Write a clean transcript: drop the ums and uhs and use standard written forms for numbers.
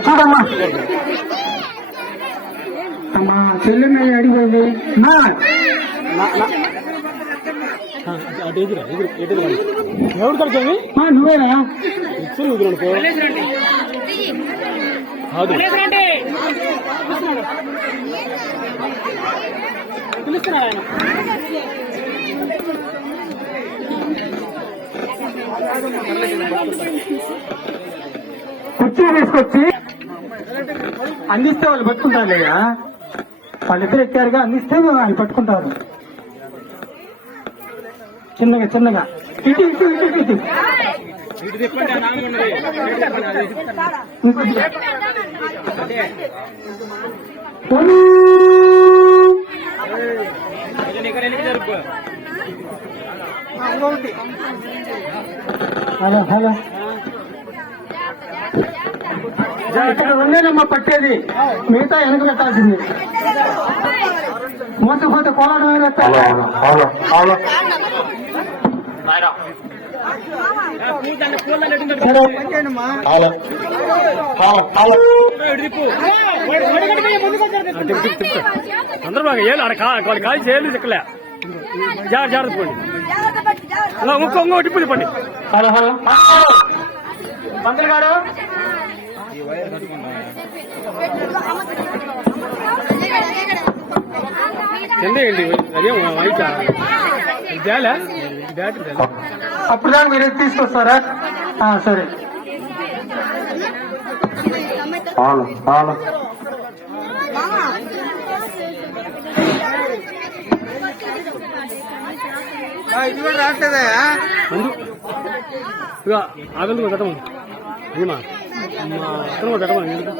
చూడమ్మా అమ్మా చెల్లెమ్మ అడిగేది ఎవరు కడుతుంది నువ్వేనా ఇచ్చి వదులుకో పిలుస్తున్నా కుర్చీ తీసుకొచ్చి అందిస్తే వాళ్ళు పట్టుకుంటారు లేదా వాళ్ళిద్దరు ఎక్కారుగా అందిస్తే వాళ్ళు పట్టుకుంటారు చిన్నగా చిన్నగా ఇటు ఇటు ఇటు ఇటు హలో హలో ఇక్కడ రెండేనమ్మా పట్టేది మిగతా వెనక పెట్టాల్సింది మోసపోతే కోలాటం చంద్రబాబు ఏళ్ళు వాడు కాల్ చేయాలి చెక్కలే జాగ్రత్త పోండి అలా ఇంకో టిప్పు చెప్పండి. హలో హలో మంత్రి గారు చెందేయండి అదే వైట్ జాలా అప్పుడు దాకా మీరు తీసుకొస్తారా సరే ఇది కూడా రావట్లేదా ఆగండి కట్టమా ఏమా కట్టమా ఎందుకు